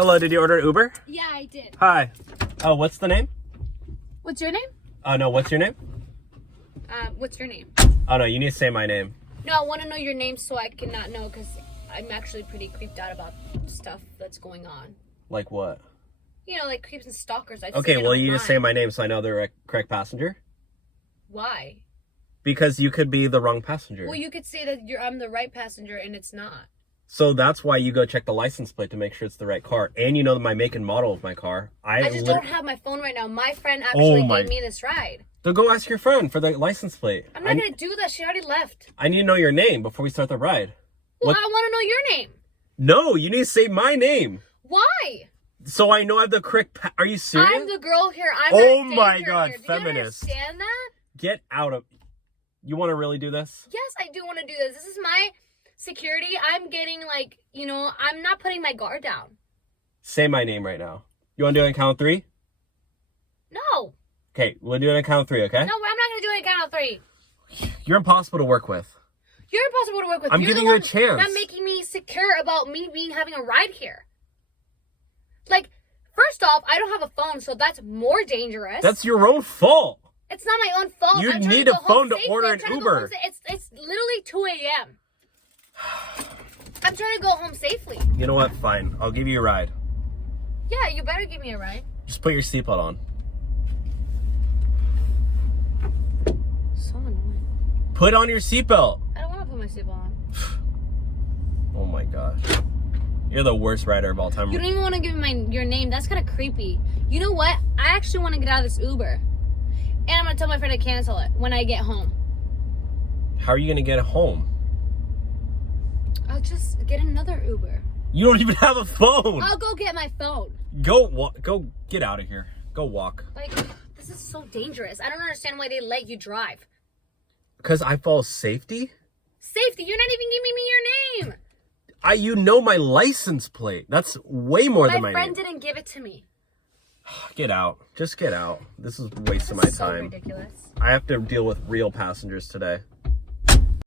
Hello, did you order an Uber? Yeah, I did. Hi. Oh, what's the name? What's your name? No, what's your name? What's your name? Oh, no, you need to say my name. No, I want to know your name so I cannot know because I'm actually pretty creeped out about stuff that's going on. Like what? You know, like creeps and stalkers. Okay, well, you need to say my name so I know the correct passenger. Why? Because you could be the wrong passenger. Well, you could say that I'm the right passenger and it's not. So that's why you go check the license plate to make sure it's the right car. And you know my make and model of my car. I just don't have my phone right now. My friend actually gave me this ride. So go ask your friend for the license plate. I'm not going to do that. She already left. I need to know your name before we start the ride. Well, I want to know your name. No, you need to say my name. Why? So I know I have the correct... Are you serious? I'm the girl here. I'm oh my God, here. feminist. Do you understand that? Get out of... You want to really do this? Yes, I do want to do this. This is my security. I'm getting like, you know, I'm not putting my guard down. Say my name right now. You want to do it on count of 3? No. Okay, we'll do it on count of 3, okay? No, I'm not going to do it on count of 3. You're impossible to work with. You're impossible to work with. I'm giving you a chance. Not making me secure about me having a ride here. Like, first off, I don't have a phone, so that's more dangerous. That's your own fault. It's not my own fault. You need a phone to order an Uber. It's literally 2 a.m. I'm trying to go home safely. You know what? Fine. I'll give you a ride. Yeah, you better give me a ride. Just put your seatbelt on. So annoying. Put on your seatbelt. I don't want to put my seatbelt on. Oh my gosh. You're the worst rider of all time. You don't even want to give me your name. That's kind of creepy. You know what? I actually want to get out of this Uber. And I'm going to tell my friend to cancel it when I get home. How are you going to get home? I'll just get another Uber. You don't even have a phone. I'll go get my phone. Go get out of here. Go walk. Like, this is so dangerous. I don't understand why they let you drive. Because I follow safety? Safety? You're not even giving me your name. You know my license plate. That's way more than my name. My friend didn't give it to me. Get out. Just get out. This is wasting my time. So ridiculous. I have to deal with real passengers today.